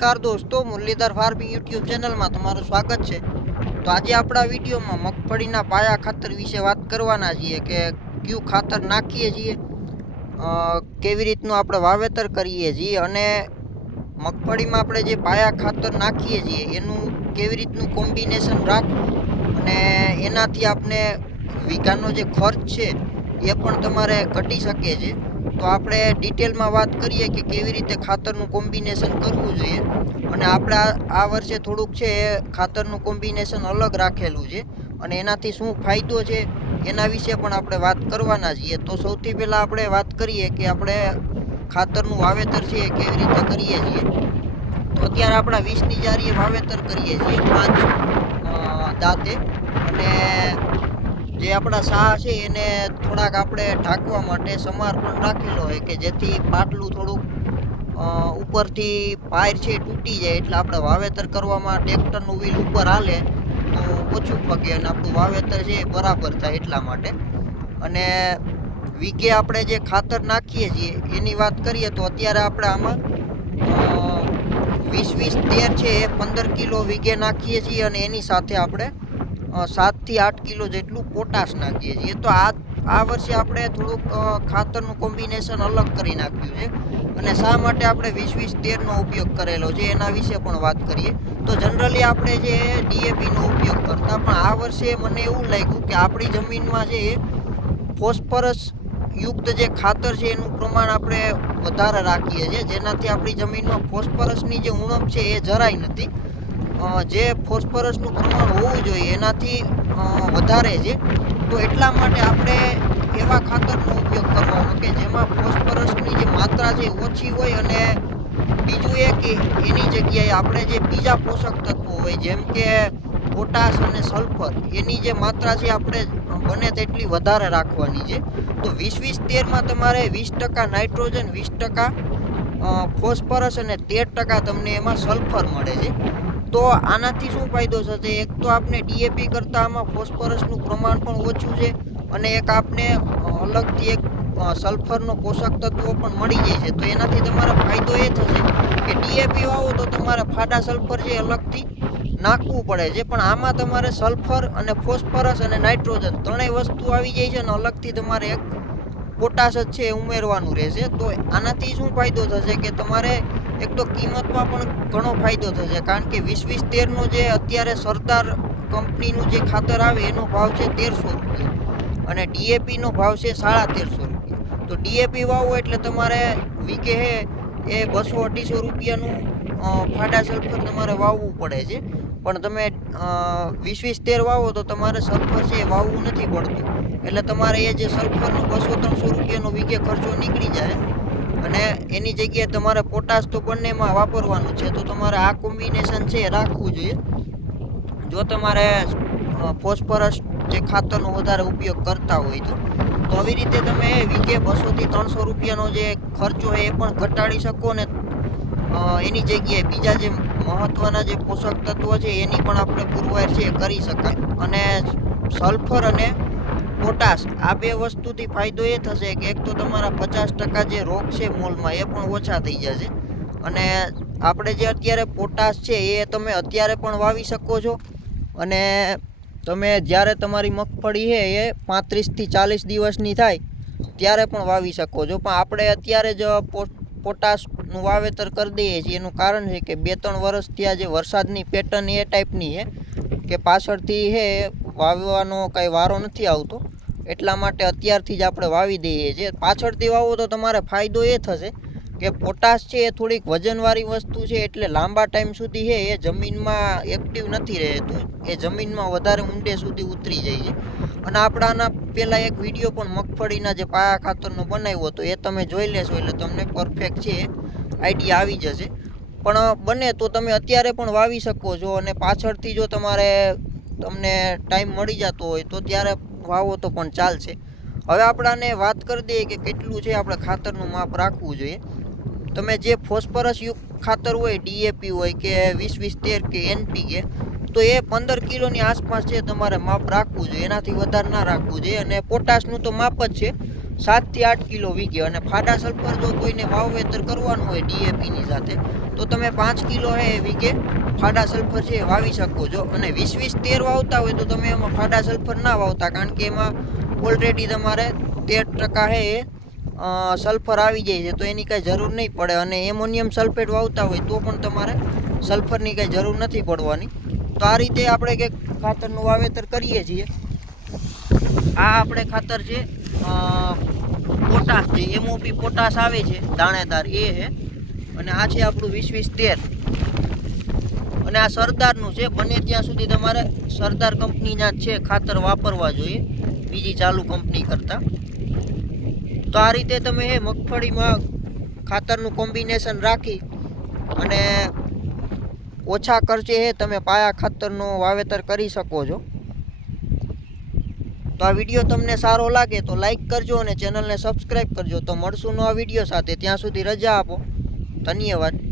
નમસ્કાર દોસ્તો, Muralidhar farming YouTube ચેનલમાં તમારું સ્વાગત છે. તો આજે આપણા વિડીયોમાં મગફળીના પાયા ખાતર વિશે વાત કરવાના છીએ કે કયું ખાતર નાખીએ છીએ કેવી રીતનું આપણે વાવેતર કરીએ છીએ અને મગફળીમાં આપણે જે પાયા ખાતર નાખીએ છીએ, એનું કેવી રીતનું કોમ્બિનેશન રાખવું અને એનાથી આપણે વીઘાનો જે ખર્ચ છે એ પણ તમારે ઘટી શકે છે. તો આપણે ડિટેલમાં વાત કરીએ કે કેવી રીતે ખાતરનું કોમ્બિનેશન કરવું જોઈએ. અને આપણે આ- વર્ષે થોડુંક છે એ ખાતરનું કોમ્બિનેશન અલગ રાખેલું છે. અને એનાથી શું ફાયદો છે એના વિશે પણ આપણે વાત કરવાના છીએ. તો સૌથી પહેલાં આપણે વાત કરીએ કે આપણે ખાતરનું વાવેતર છે એ કેવી રીતે કરીએ છીએ. તો અત્યારે આપણા વીસની જારીએ વાવેતર કરીએ છીએ પાંચ દાંતે. અને જે આપણા શાહ છે એને થોડાક આપણે ઢાંકવા માટે સમાર પણ રાખેલો હોય કે જેથી પાટલું થોડુંક ઉપરથી પાયર છે તૂટી જાય એટલે આપણે વાવેતર કરવામાં ટ્રેક્ટરનું વ્હીલ ઉપર હાલે તો ઓછું પગે અને આપણું વાવેતર છે એ બરાબર થાય એટલા માટે. અને વીઘે આપણે જે ખાતર નાખીએ છીએ, એની વાત કરીએ તો અત્યારે આપણે આમાં વીસ વીસ તેર છે એ પંદર કિલો વીઘે નાખીએ છીએ અને એની સાથે આપણે સાતથી આઠ કિલો જેટલું પોટાશ નાખીએ છીએ. તો આ આ વર્ષે આપણે થોડુંક ખાતરનું કોમ્બિનેશન અલગ કરી નાખ્યું છે. અને શા માટે આપણે વીસ વીસ તેરનો ઉપયોગ કરેલો છે એના વિશે પણ વાત કરીએ. તો જનરલી આપણે જે ડીએપીનો ઉપયોગ કરતા, પણ આ વર્ષે મને એવું લાગ્યું કે આપણી જમીનમાં જે ફોસ્ફરસ યુક્ત જે ખાતર છે એનું પ્રમાણ આપણે વધારે રાખીએ છીએ. જેનાથી આપણી જમીનમાં ફોસ્ફરસની જે ઉણપ છે એ જરાય નથી. જે ફોસ્ફરસનું પ્રમાણ હોવું જોઈએ, એનાથી વધારે છે. તો એટલા માટે આપણે એવા ખાતરનો ઉપયોગ કરવાનો કે જેમાં ફોસ્ફરસની જે માત્રા છે ઓછી હોય અને બીજું એ કે એની જગ્યાએ આપણે જે બીજા પોષક તત્વો હોય, જેમ કે પોટાશ અને સલ્ફર, એની જે માત્રા છે આપણે બને તેટલી વધારે રાખવાની છે. તો વીસ વીસ તેરમાં તમારે વીસ ટકા નાઇટ્રોજન, વીસ ટકા ફોસ્ફરસ અને તેર ટકા તમને એમાં સલ્ફર મળે છે. તો આનાથી શું ફાયદો થશે? એક તો આપણે ડીએપી કરતાં આમાં ફોસ્ફરસનું પ્રમાણ પણ ઓછું છે અને એક આપને અલગથી એક સલ્ફરનો પોષક તત્વો પણ મળી જાય છે. તો એનાથી તમારે ફાયદો એ થશે કે ડીએપી વાવો તો તમારે ફાડા સલ્ફર જે અલગથી નાખવું પડે છે. પણ આમાં તમારે સલ્ફર અને ફોસ્ફરસ અને નાઇટ્રોજન ત્રણેય વસ્તુ આવી જાય છે અને અલગથી તમારે એક પોટાશ જ છે ઉમેરવાનું રહેશે. તો આનાથી શું ફાયદો થશે કે તમારે એક તો કિંમતમાં પણ ઘણો ફાયદો થશે. કારણ કે વીસ વીસ તેરનો જે અત્યારે સરદાર કંપનીનું જે ખાતર આવે એનો ભાવ છે તેરસો રૂપિયા. અને ડીએપીનો ભાવ છે સાડા તેરસો રૂપિયા. તો ડીએપી વાવો એટલે તમારે વીકે એ બસો અઢીસો રૂપિયાનું ફાટા સલ્ફર તમારે વાવવું પડે છે. પણ તમે વીસ વીસ તેર વાવો તો તમારે સલ્ફર છે એ વાવવું નથી પડતું. એટલે તમારે એ જે સલ્ફરનો બસો ત્રણસો રૂપિયાનો વીઘે ખર્ચો નીકળી જાય અને એની જગ્યાએ તમારે પોટાશ તો બંનેમાં વાપરવાનું છે, તો તમારે આ કોમ્બિનેશન છે રાખવું જોઈએ. જો તમારે ફોસ્ફરસ જે ખાતરનો વધારે ઉપયોગ કરતા હોય તો તો આવી રીતે તમે વીઘે બસોથી ત્રણસો રૂપિયાનો જે ખર્ચો હોય એ પણ ઘટાડી શકો ને એની જગ્યાએ બીજા જે મહત્ત્વના જે પોષક તત્વો છે એની પણ આપણે પુરવાર છે એ કરી શકાય. અને સલ્ફર અને પોટાશ આ બે વસ્તુથી ફાયદો એ થશે કે એક તો તમારા પચાસ ટકા જે રોગ છે મોલમાં, એ પણ ઓછા થઈ જશે. અને આપણે જે અત્યારે પોટાશ છે, એ તમે અત્યારે પણ વાવી શકો છો. અને તમે જ્યારે તમારી મગફળી છે, એ પાંત્રીસથી ચાલીસ દિવસની થાય, ત્યારે પણ વાવી શકો છો. પણ આપણે અત્યારે જ પોટાશનું વાવેતર કરી દઈએ છીએ. એનું કારણ છે કે બે ત્રણ વર્ષથી આ જે વરસાદની પેટર્ન એ ટાઈપની છે, કે પાછળથી છે વાવવાનો કાંઈ વારો નથી આવતો. એટલા માટે અત્યારથી જ આપણે વાવી દઈએ છીએ. પાછળથી વાવો તો તમારે ફાયદો એ થશે કે પોટાશ છે એ થોડીક વજનવાળી વસ્તુ છે એટલે લાંબા ટાઈમ સુધી છે એ જમીનમાં એક્ટિવ નથી રહેતું એ જમીનમાં વધારે ઊંડે સુધી ઉતરી જાય છે. અને આપણાના પહેલાં એક વીડિયો પણ મગફળીના જે પાયા ખાતરનો બનાવ્યો હતો, એ તમે જોઈ લેશો એટલે તમને પરફેક્ટ છે આઈડિયા આવી જશે. પણ બને તો તમે અત્યારે પણ વાવી શકો છો અને પાછળથી જો તમારે તમને ટાઈમ મળી જતો હોય તો ત્યારે વાવો તો પણ ચાલશે. હવે આપણાને વાત કરી દઈએ કે કેટલું છે આપણે ખાતરનું માપ રાખવું જોઈએ. તમે જે ફોસ્ફરસ યુક્ત ખાતર હોય ડીએપી હોય કે વીસ વીસ તેર કે એનપીકે તો એ પંદર કિલોની આસપાસ છે તમારે માપ રાખવું જોઈએ, એનાથી વધારે ના રાખવું જોઈએ. અને પોટાશનું તો માપ જ છે. સાતથી આઠ કિલો વીઘે અને ફાડા સલ્ફર જો કોઈને વાવેતર કરવાનું હોય ડીએપીની સાથે તો તમે પાંચ કિલો હે વીઘે ફાડા સલ્ફર છે વાવી શકો છો. અને વીસ વીસ તેર વાવતા હોય તો તમે એમાં ફાડા સલ્ફર ના વાવતા, કારણ કે એમાં ઓલરેડી તમારે તેર ટકા હે એ સલ્ફર આવી જાય છે, તો એની કાંઈ જરૂર નહીં પડે. અને એમોનિયમ સલ્ફેટ વાવતા હોય તો પણ તમારે સલ્ફરની કાંઈ જરૂર નથી પડવાની. તો આ રીતે આપણે કંઈક ખાતરનું વાવેતર કરીએ છીએ. આ આપણે ખાતર છે પોટાશ જે એમઓપી પોટાશ આવે છે, દાણેદાર એ છે. અને આ છે આપણું વીસ વીસ તેર. અને આ સરદારનું છે, બને ત્યાં સુધી તમારે સરદાર કંપનીના જ છે, ખાતર વાપરવા જોઈએ, બીજી ચાલુ કંપની કરતાં. તો આ રીતે તમે એ મગફળીમાં ખાતરનું કોમ્બિનેશન રાખી અને ઓછા ખર્ચે તમે પાયા ખાતરનું વાવેતર કરી શકો છો. તો આ વીડિયો તમને સારો લાગે તો લાઈક કરજો અને ચેનલને સબસ્ક્રાઈબ કરજો. તો મળશું નવા વીડિયો સાથે. ત્યાં સુધી રજા આપો. ધન્યવાદ.